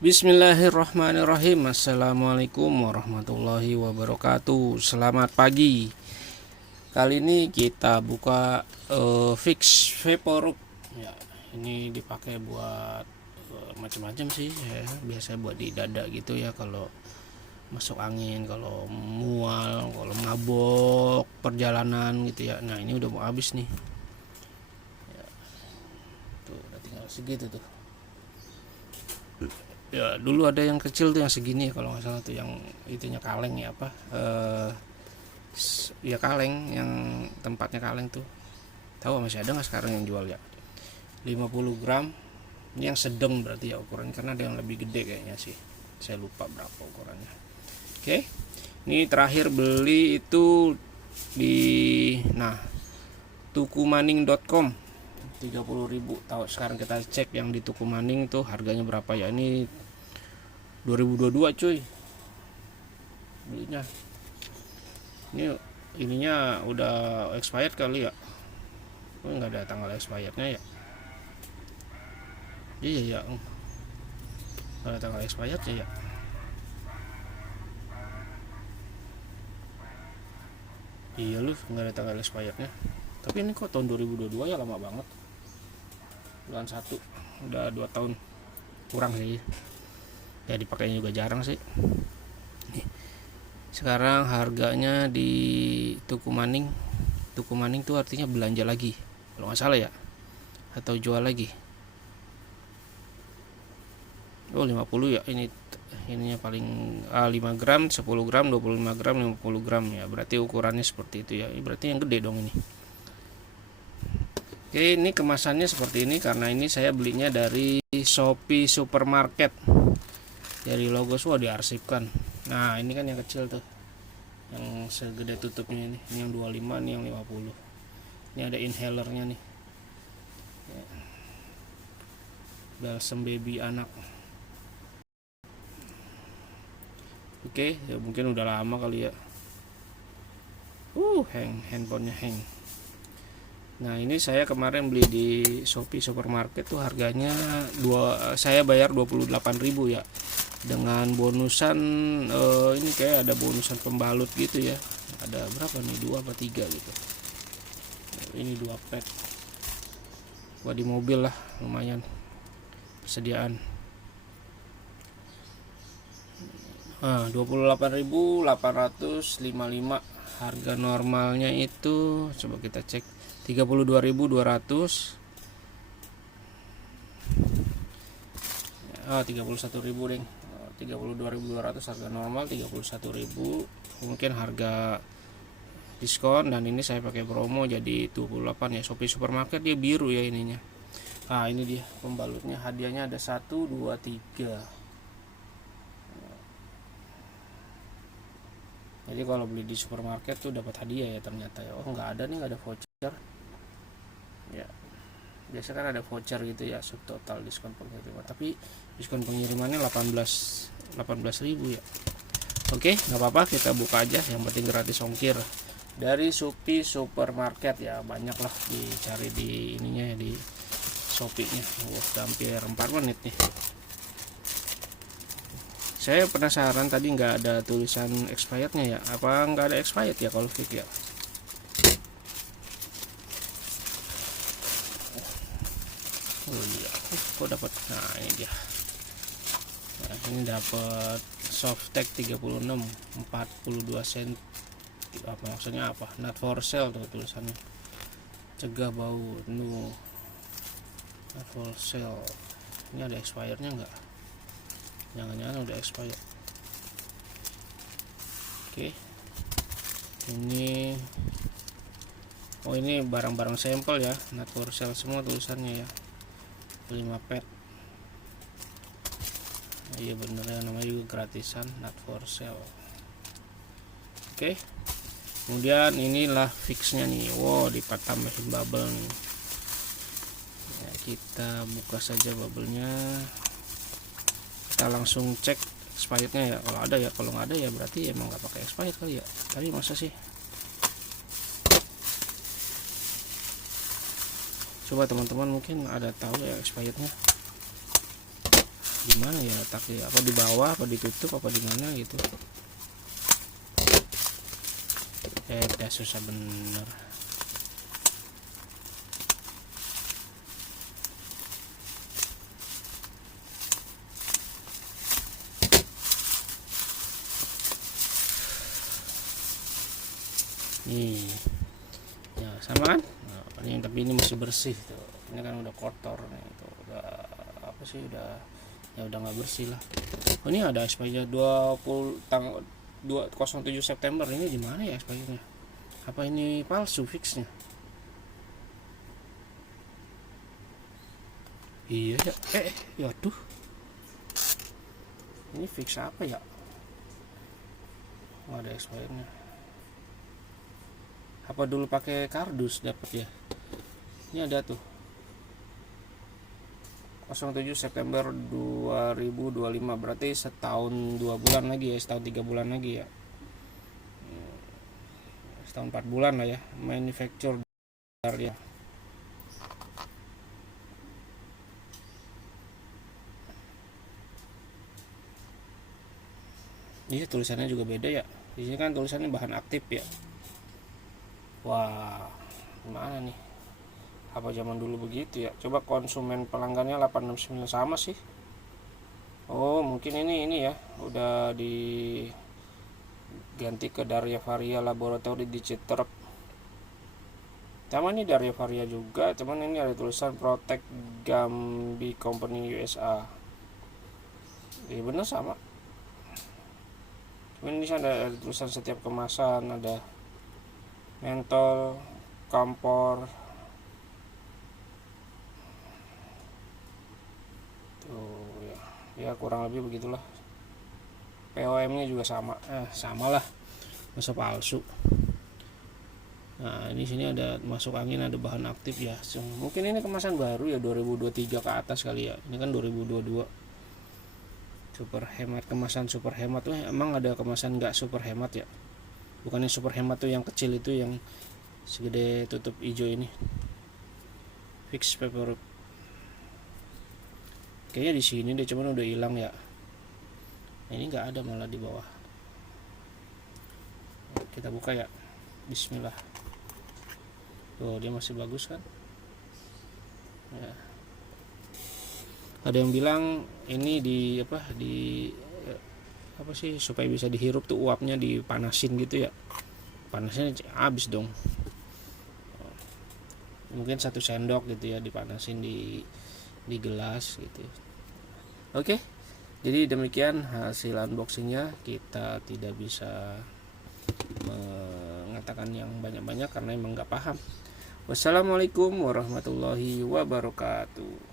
Bismillahirrahmanirrahim. Assalamualaikum warahmatullahi wabarakatuh. Selamat pagi. Kali ini kita buka fix Vaporub. Ya, ini dipakai buat macam-macam sih ya. Biasa buat di dada gitu ya, kalau masuk angin, kalau mual, kalau mabok perjalanan gitu ya. Nah, ini udah mau habis nih. Ya, tuh udah tinggal segitu tuh. Ya, dulu ada yang kecil tuh yang segini ya, kalau nggak salah tuh, yang itunya kaleng ya, apa ya kaleng, yang tempatnya kaleng tuh. Tahu masih ada nggak sekarang yang jual ya? 50 gram. Ini yang sedang berarti ya ukurannya, karena ada yang lebih gede kayaknya sih, saya lupa berapa ukurannya. Oke, ini terakhir beli itu di tukumaning.com 30.000. Tahu, sekarang kita cek yang di Tukumaning tuh harganya berapa ya. Ini 2022 cuy belinya. Ini ininya udah expired kali ya. Oh, nggak ada tanggal expirednya ya. Iya ya, nggak ada tanggal expired ya. Iya lu, nggak ada tanggal expirednya. Tapi ini kok tahun 2022 ya, lama banget. Bulan 1 udah 2 tahun kurang sih ya, dipakainya juga jarang sih. Nih, sekarang harganya di Tukumaning tuh artinya belanja lagi kalau nggak salah ya, atau jual lagi. Oh, 50 ya, ininya paling 5 gram, 10 gram, 25 gram, 50 gram ya, berarti ukurannya seperti itu ya. Berarti yang gede dong ini. Oke, ini kemasannya seperti ini, karena ini saya belinya dari Shopee Supermarket. Dari logo semua diarsipkan. Nah, ini kan yang kecil tuh, yang segede tutupnya ini yang 25, ini yang 50. Ini ada inhalernya nih, balsam baby anak. Oke, ya mungkin udah lama kali ya. Handphonenya hang. Nah, ini saya kemarin beli di Shopee Supermarket tuh harganya saya bayar 28.000 ya. Dengan bonusan ini kayak ada bonusan pembalut gitu ya. Ada berapa nih? 2 apa 3 gitu. Ini 2 pack. Buat di mobil lah, lumayan persediaan. 28.855. Harga normalnya itu coba kita cek 32.200. 31.000 deh. 32.200 harga normal, 31.000 mungkin harga diskon, dan ini saya pakai promo jadi 28 ya. Shopee Supermarket dia biru ya ininya. Ini dia pembalutnya, hadiahnya ada 1 2 3. Jadi kalau beli di supermarket tuh dapat hadiah ya ternyata ya. Oh, nggak ada nih, nggak ada voucher ya. Biasa kan ada voucher gitu ya, subtotal diskon pengiriman, tapi diskon pengirimannya 18.000 ya. Oke, nggak apa-apa, kita buka aja, yang penting gratis ongkir. Dari Shopee Supermarket ya, banyak lah dicari di ininya ya, di Shopee-nya. Udah hampir 4 menit nih. Saya penasaran, tadi nggak ada tulisan expirednya ya, apa nggak ada expired ya kalau fix ya. Oh iya, kok dapat. Nah, ini dia. Nah, ini dapat Softtek 36 42 cm. Apa maksudnya, apa? Not for sale tuh tulisannya. Cegah bau. No. Not for sale. Ini ada expirednya nggak? Jangan-jangan udah expired. Oke. Ini ini barang-barang sampel ya, not for sale semua tulisannya ya. 5 pet. Iya bener ya, namanya juga gratisan, not for sale. Oke. Kemudian inilah fixnya nih. Wow, ditambahin bubble nih ya. Kita buka saja bubblenya, kita langsung cek expirednya ya, kalau ada ya. Kalau nggak ada ya berarti emang nggak pakai expired kali ya. Tapi masa sih, coba teman-teman mungkin ada tahu ya expirednya. gimana ya letaknya, apa di bawah apa ditutup apa di mana gitu. Udah susah bener. Nih ya sama kan, nah, ini tapi ini masih bersih tuh, ini kan udah kotor nih tuh, udah apa sih, udah ya udah nggak bersih lah. Oh, ini ada expirednya 20 tanggal 207 September. Ini gimana ya expirednya, apa ini palsu fixnya? Iya ya, waduh, ini fix apa ya, nggak ada expirednya. Apa dulu pakai kardus dapat ya? Ini ada tuh 07 September 2025, berarti setahun 2 bulan lagi ya, setahun 3 bulan lagi ya, setahun 4 bulan lah ya. Manufacture ya. Ini tulisannya juga beda ya, di sini kan tulisannya bahan aktif ya. Wah, gimana nih, apa zaman dulu begitu ya? Coba konsumen pelanggannya 869 sama sih. Oh, mungkin ini ya udah diganti ke Darya Varia Laboratory di Citerep. Sama ini Darya Varia juga, cuman ini ada tulisan Protect Gambi Company USA. Iya bener sama. Cuman ini ada tulisan setiap kemasan, ada mentol, kampor, tuh ya kurang lebih begitulah. POM nya juga sama, samalah, masa palsu. Nah ini sini ada masuk angin, ada bahan aktif ya. Mungkin ini kemasan baru ya, 2023 ke atas kali ya. Ini kan 2022. Super hemat, kemasan super hemat tuh emang ada kemasan nggak super hemat ya? Bukannya super hemat tuh yang kecil itu, yang segede tutup hijau ini. Fix paper. Kayaknya di sini deh, cuman udah hilang ya. Nah, ini nggak ada malah di bawah. Kita buka ya. Bismillah. Oh, dia masih bagus kan? Ya. Ada yang bilang ini apa sih, supaya bisa dihirup tuh uapnya dipanasin gitu ya. Panasnya habis dong. Mungkin 1 sendok gitu ya, dipanasin di gelas gitu. Oke. Jadi demikian hasil unboxingnya. Kita tidak bisa mengatakan yang banyak-banyak karena emang nggak paham. Wassalamualaikum warahmatullahi wabarakatuh.